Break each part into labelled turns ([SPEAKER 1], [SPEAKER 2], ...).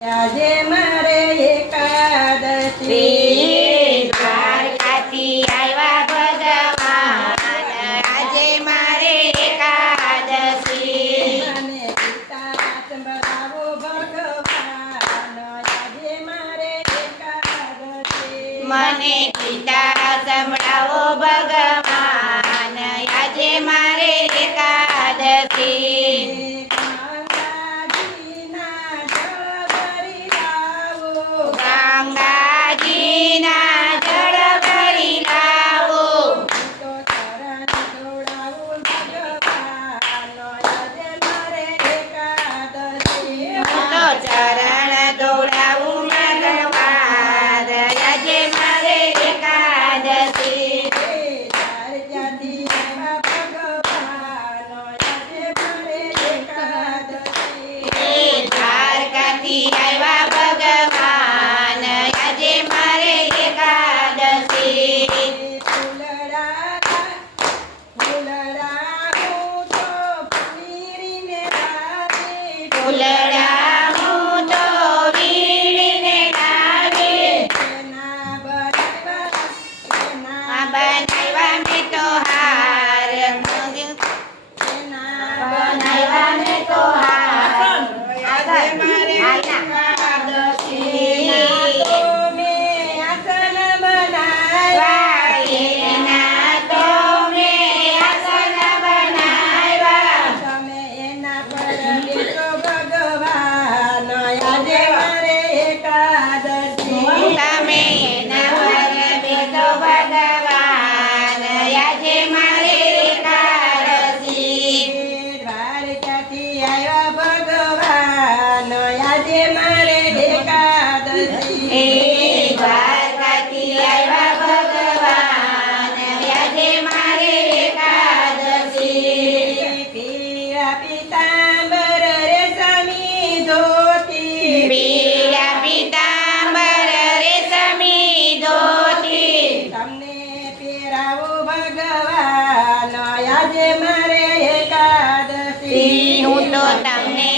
[SPEAKER 1] આજે મારે એકાદશી.
[SPEAKER 2] દ્વારકાથી આવ્યા ભગવાન. આજે મારે એકાદશી.
[SPEAKER 1] મને ગીતા સંભળાવો મારે એકાદશી.
[SPEAKER 2] મને ગીતા સંભળાવો Aguilera.
[SPEAKER 1] મારે એકાદશી
[SPEAKER 2] એ દ્વારકાથી આવ્યા ભગવાન વ્યાજે મારે એકાદશી
[SPEAKER 1] પીરા પિતાંબર રે સમી ધોતી
[SPEAKER 2] પીરા પિતાંબર રે સમી ધોતી
[SPEAKER 1] તમને પીરાવો ભગવાન આજે મારે એકાદશી
[SPEAKER 2] હું તો તમને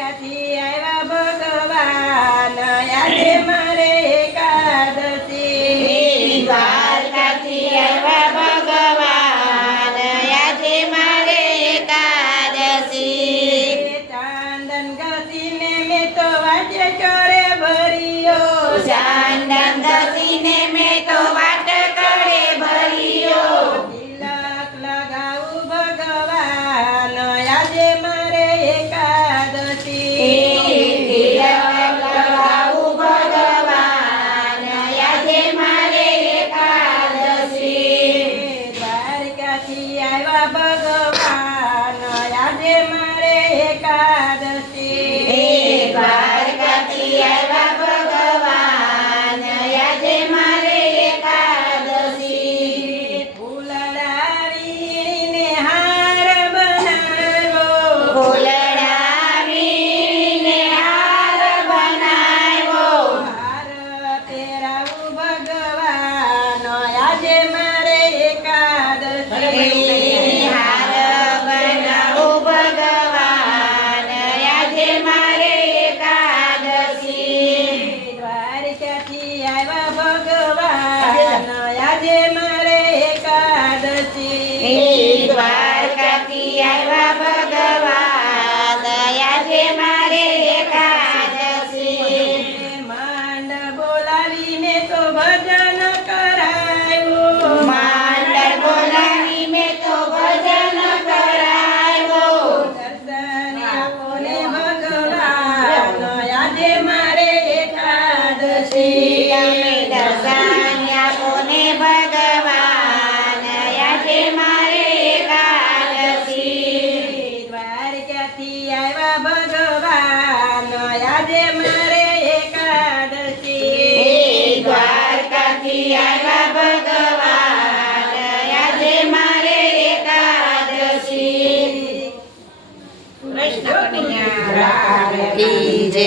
[SPEAKER 1] Gracias, આવ્યા ભગવાન. આજે મા